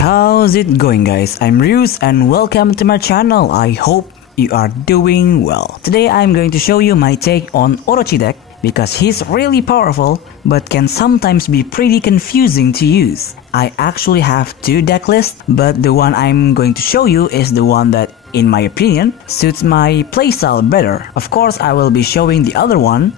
how's it going guys? I'm Ryus and welcome to my channel. I hope you are doing well. Today I'm going to show you my take on Orochi deck because he's really powerful but can sometimes be pretty confusing to use. I actually have two deck lists, but the one I'm going to show you is the one that, in my opinion, suits my playstyle better. Of course, I will be showing the other one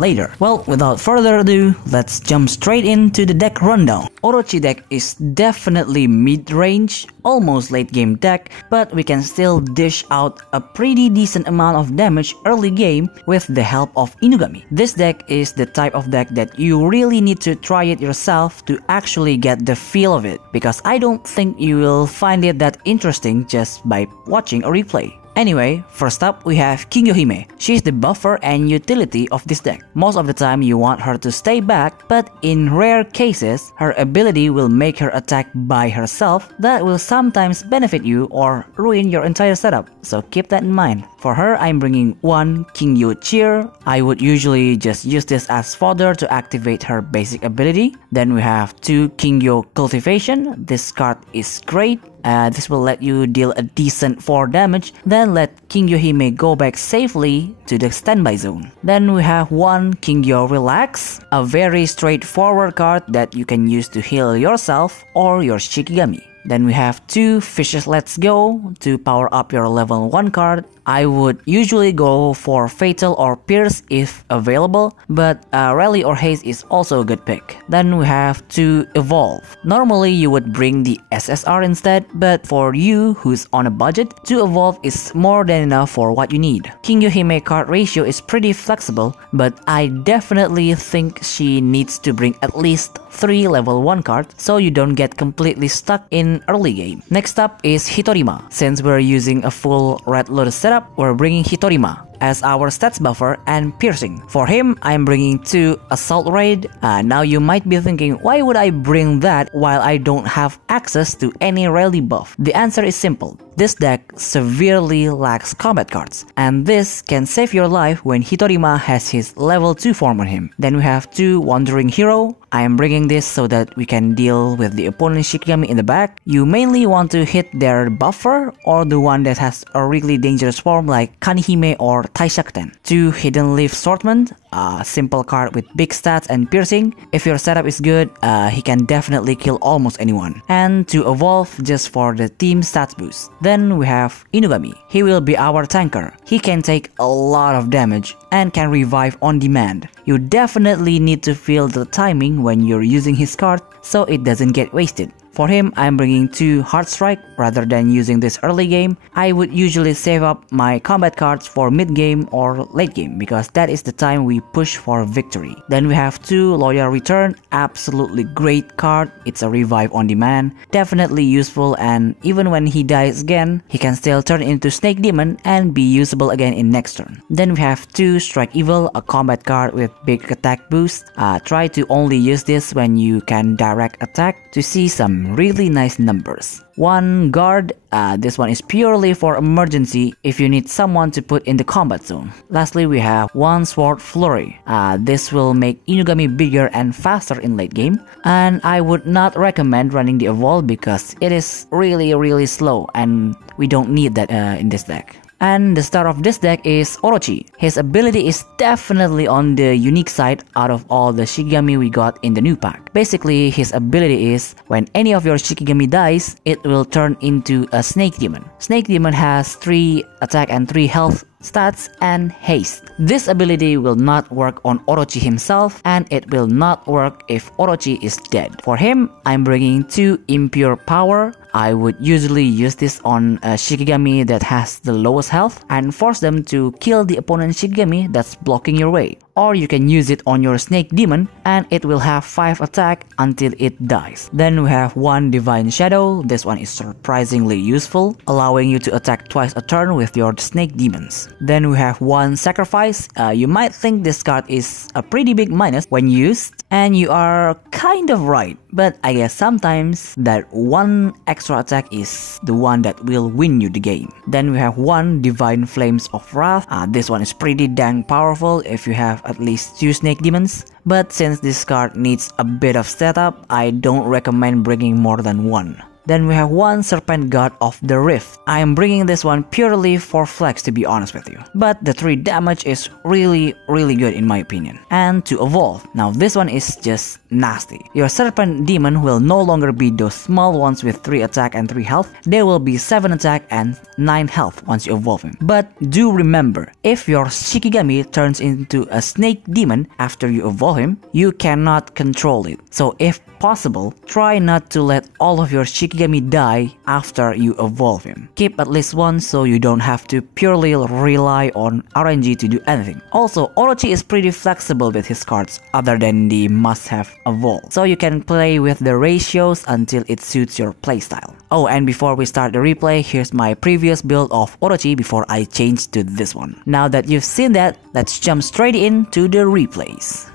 later. Well, without further ado, let's jump straight into the deck rundown. Orochi deck is definitely mid-range, almost late-game deck, but we can still dish out a pretty decent amount of damage early game with the help of Inugami. This deck is the type of deck that you really need to try it yourself to actually get the feel of it, because I don't think you will find it that interesting just by watching a replay. Anyway, first up we have Kingyohime. She's the buffer and utility of this deck. Most of the time you want her to stay back, but in rare cases, her ability will make her attack by herself. That will sometimes benefit you or ruin your entire setup, so keep that in mind. For her, I'm bringing one Kingyo Cheer. I would usually just use this as fodder to activate her basic ability. Then we have two Kingyo Cultivation. This card is great. This will let you deal a decent 4 damage, then let Kingyohime go back safely to the standby zone. Then we have one Kingyo Relax, a very straightforward card that you can use to heal yourself or your Shikigami. Then we have two Fishes Let's Go to power up your level 1 card. I would usually go for Fatal or Pierce if available, but Rally or Haste is also a good pick. Then we have two Evolve. Normally you would bring the SSR instead, but for you who's on a budget, 2 Evolve is more than enough for what you need. Kingyohime card ratio is pretty flexible, but I definitely think she needs to bring at least 3 level 1 cards so you don't get completely stuck in early game. Next up is Hitorima. Since we're using a full Red Lotus setup, we're bringing Hitorima as our stats buffer and piercing. For him, I'm bringing two Assault Raid. Now you might be thinking, why would I bring that while I don't have access to any rally buff? The answer is simple. This deck severely lacks combat cards, and this can save your life when Hitorima has his level 2 form on him. Then we have two Wandering Hero. I am bringing this so that we can deal with the opponent's Shikigami in the back. You mainly want to hit their buffer or the one that has a really dangerous form like Kanihime or Taishakuten. Two Hidden Leaf Swordsman, a simple card with big stats and piercing. If your setup is good, he can definitely kill almost anyone. And to evolve just for the team stats boost. Then we have Inugami. He will be our tanker. He can take a lot of damage and can revive on demand. You definitely need to feel the timing when you're using his card so it doesn't get wasted. For him, I'm bringing two Heart Strike rather than using this early game. I would usually save up my combat cards for mid game or late game because that is the time we push for victory. Then we have two Loyal Return, absolutely great card. It's a revive on demand, definitely useful, and even when he dies again, he can still turn into Snake Demon and be usable again in next turn. Then we have two Strike Evil, a combat card with big attack boost. Try to only use this when you can direct attack to see some really nice numbers. One Guard, this one is purely for emergency if you need someone to put in the combat zone. Lastly, we have one Sword Flurry. This will make Inugami bigger and faster in late game, and I would not recommend running the Evolve because it is really slow and we don't need that in this deck. And the star of this deck is Orochi. His ability is definitely on the unique side out of all the Shikigami we got in the new pack. Basically, his ability is when any of your Shikigami dies, it will turn into a Snake Demon. Snake Demon has 3 attack and 3 health stats and haste. This ability will not work on Orochi himself, and it will not work if Orochi is dead. For him, I'm bringing two Impure Power. I would usually use this on a Shikigami that has the lowest health and force them to kill the opponent's Shikigami that's blocking your way. Or you can use it on your Snake Demon and it will have 5 attack until it dies. Then we have one Divine Shadow. This one is surprisingly useful, allowing you to attack twice a turn with your Snake Demons. Then we have one Sacrifice. You might think this card is a pretty big minus when used, and you are kind of right, but I guess sometimes that one extra attack is the one that will win you the game. Then we have one Divine Flames of Wrath. This one is pretty dang powerful if you have at least 2 Snake Demons, but since this card needs a bit of setup, I don't recommend bringing more than one. Then we have one Serpent God of the Rift. I am bringing this one purely for flex, to be honest with you. But the 3 damage is really good in my opinion. And to evolve. Now this one is just nasty. Your Serpent Demon will no longer be those small ones with 3 attack and 3 health. They will be 7 attack and 9 health once you evolve him. But do remember, if your Shikigami turns into a snake demon after you evolve him, you cannot control it. So if possible, try not to let all of your Shikigami die after you evolve him. Keep at least one so you don't have to purely rely on RNG to do anything. Also, Orochi is pretty flexible with his cards other than the must-have evolve. So you can play with the ratios until it suits your playstyle. Oh, and before we start the replay, here's my previous build of Orochi before I change to this one. Now that you've seen that, let's jump straight into the replays.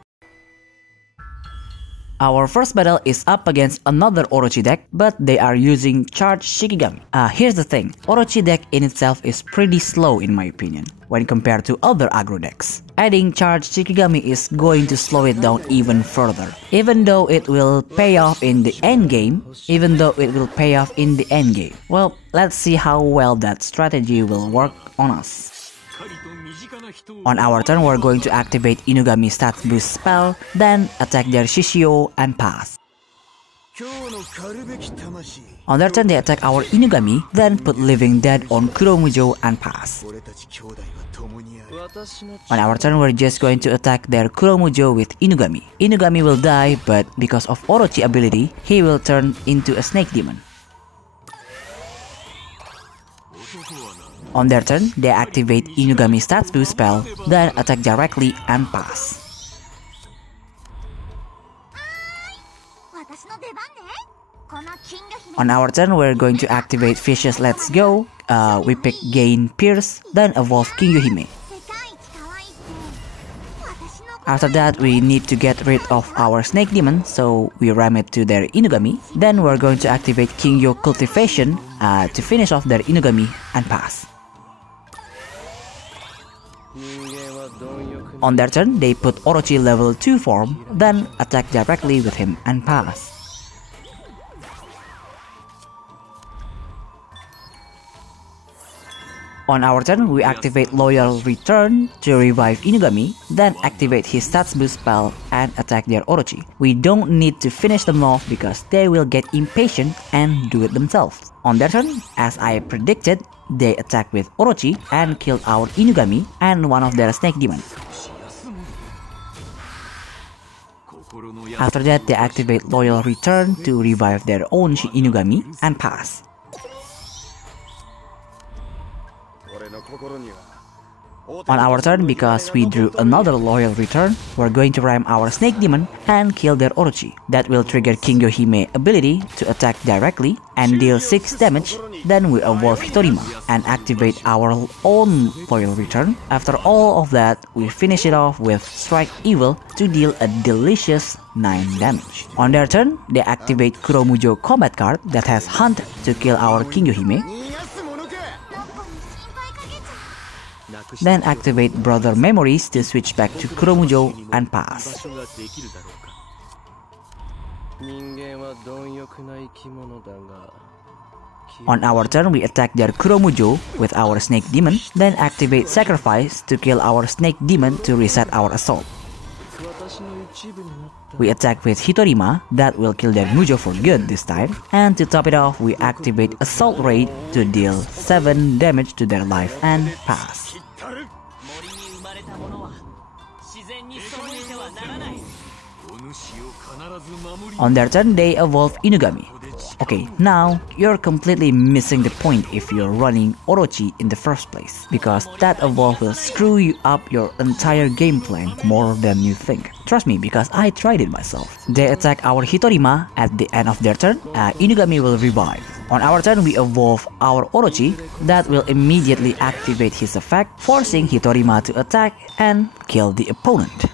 Our first battle is up against another Orochi deck, but they are using Charged Shikigami. Here's the thing, Orochi deck in itself is pretty slow in my opinion, when compared to other aggro decks. Adding Charged Shikigami is going to slow it down even further. Even though it will pay off in the endgame, well, let's see how well that strategy will work on us. On our turn, we're going to activate Inugami stats boost spell, then attack their Shishio and pass. On their turn, they attack our Inugami, then put Living Dead on Kuromujo and pass. On our turn, we're just going to attack their Kuromujo with Inugami. Inugami will die, but because of Orochi ability, he will turn into a snake demon. On their turn, they activate Inugami stats boost spell, then attack directly and pass. On our turn, we're going to activate Vicious Let's Go. We pick Gain Pierce, then evolve Kingohime. After that, we need to get rid of our Snake Demon, so we ram it to their Inugami. Then we're going to activate Kingyo Cultivation to finish off their Inugami and pass. On their turn, they put Orochi level 2 form, then attack directly with him and pass. On our turn, we activate Loyal Return to revive Inugami, then activate his stats boost spell and attack their Orochi. We don't need to finish them off because they will get impatient and do it themselves. On their turn, as I predicted, they attack with Orochi and kill our Inugami and one of their Snake Demons. After that, they activate Loyal Return to revive their own Inugami and pass. On our turn, because we drew another Loyal Return, we're going to ram our Snake Demon and kill their Orochi. That will trigger Kingohime ability to attack directly and deal 6 damage. Then we evolve Hitorima and activate our own Loyal Return. After all of that, we finish it off with Strike Evil to deal a delicious 9 damage. On their turn, they activate Kuromujo combat card that has Hunt to kill our Kingohime. Then activate Brother Memories to switch back to Kuromujo and pass. On our turn, we attack their Kuromujo with our Snake Demon, then activate Sacrifice to kill our Snake Demon to reset our assault. We attack with Hitorima, that will kill their Mujo for good this time, and to top it off, we activate Assault Raid to deal 7 damage to their life and pass. On their turn, they evolve Inugami. Okay, now you're completely missing the point if you're running Orochi in the first place, because that evolve will screw you up your entire game plan more than you think. Trust me, because I tried it myself. They attack our Hitorima at the end of their turn, Inugami will revive. On our turn, we evolve our Orochi, that will immediately activate his effect, forcing Hitorima to attack and kill the opponent.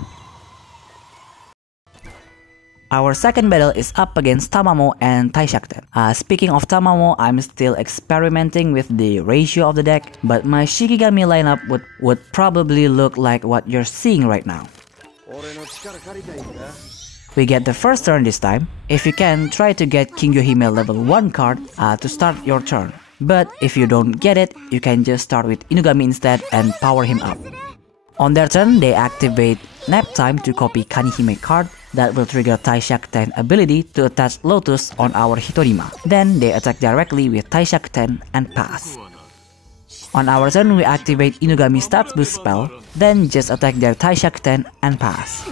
Our second battle is up against Tamamo and Taishakuten. Speaking of Tamamo, I'm still experimenting with the ratio of the deck, but my Shikigami lineup would probably look like what you're seeing right now. we get the first turn this time. If you can, try to get King Yohime level 1 card to start your turn. But if you don't get it, you can just start with Inugami instead and power him up. On their turn, they activate Nap Time to copy Kanihime card that will trigger Taishakuten ability to attach Lotus on our Hitorima. Then they attack directly with Taishakuten and pass. On our turn, we activate Inugami stats boost spell, then just attack their Taishakuten and pass.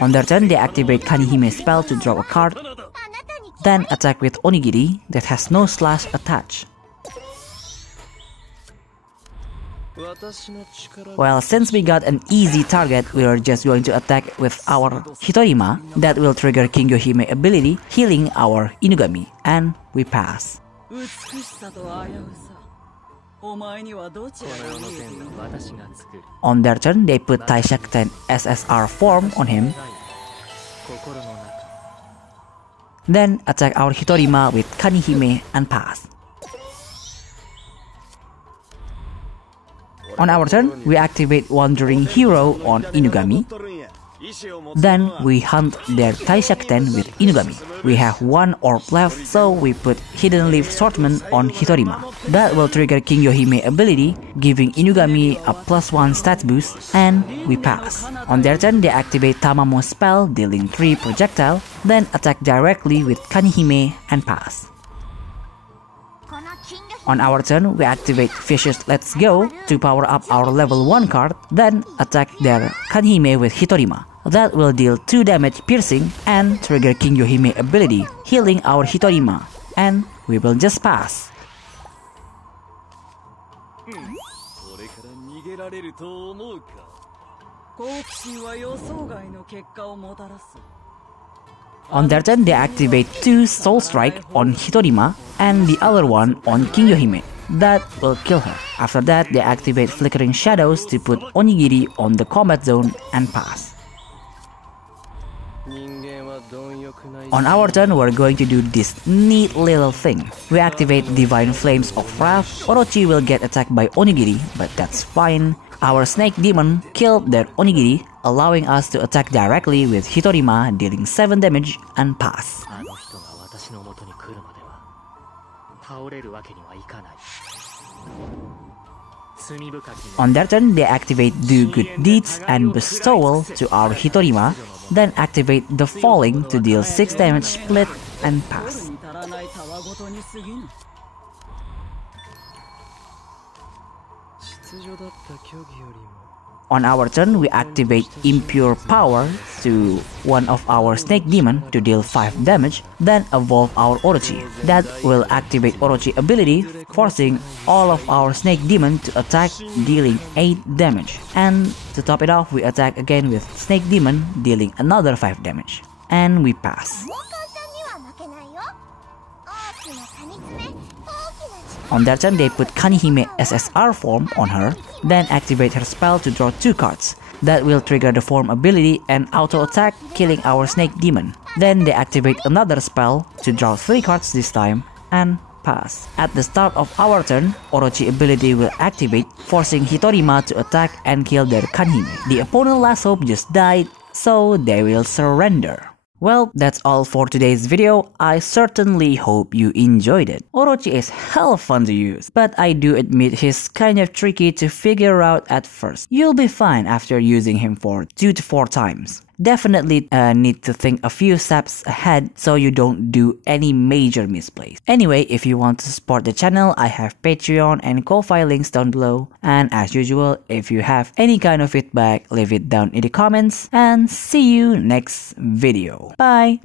On their turn, they activate Kanihime spell to draw a card, then attack with Onigiri that has no slash attached. Well, since we got an easy target, we are just going to attack with our Hitorima that will trigger King Yohime ability, healing our Inugami, and we pass. On their turn, they put Taishakuten SSR form on him, then attack our Hitorima with Kanihime and pass. On our turn, we activate Wandering Hero on Inugami. Then we hunt their Taishakuten with Inugami. We have one orb left, so we put Hidden Leaf Swordsman on Hitorima. That will trigger King Yohime ability, giving Inugami a +1 stats boost, and we pass. On their turn, they activate Tamamo spell, dealing 3 projectile, then attack directly with Kanihime and pass. On our turn, we activate Vicious Let's Go to power up our level 1 card, then attack their Kanihime with Hitorima. That will deal 2 damage piercing and trigger King Yohime ability, healing our Hitorima, and we will just pass. On their turn, they activate 2 Soul Strike on Hitorima and the other one on King Yohime. That will kill her. After that, they activate Flickering Shadows to put Onigiri on the combat zone and pass. On our turn, we're going to do this neat little thing. We activate Divine Flames of Wrath. Orochi will get attacked by Onigiri, but that's fine. Our Snake Demon killed their Onigiri, allowing us to attack directly with Hitorima, dealing 7 damage and pass. On their turn, they activate Do Good Deeds and Bestowal to our Hitorima, then activate the Falling to deal 6 damage split and pass. On our turn, we activate Impure Power to one of our Snake Demon to deal 5 damage, then evolve our Orochi. That will activate Orochi ability, forcing all of our Snake Demon to attack, dealing 8 damage. And to top it off, we attack again with Snake Demon, dealing another 5 damage. And we pass. On their turn, they put Kanihime SSR form on her, then activate her spell to draw 2 cards. That will trigger the form ability and auto attack, killing our Snake Demon. Then they activate another spell to draw 3 cards this time and pass. At the start of our turn, Orochi ability will activate, forcing Hitorima to attack and kill their Kanihime. The opponent last hope just died, so they will surrender. Well, that's all for today's video. I certainly hope you enjoyed it. Orochi is hella fun to use, but I do admit he's kind of tricky to figure out at first. You'll be fine after using him for 2 to 4 times. Definitely need to think a few steps ahead so you don't do any major misplays. Anyway, if you want to support the channel, I have Patreon and Ko-Fi links down below. And as usual, if you have any kind of feedback, leave it down in the comments. And see you next video. Bye!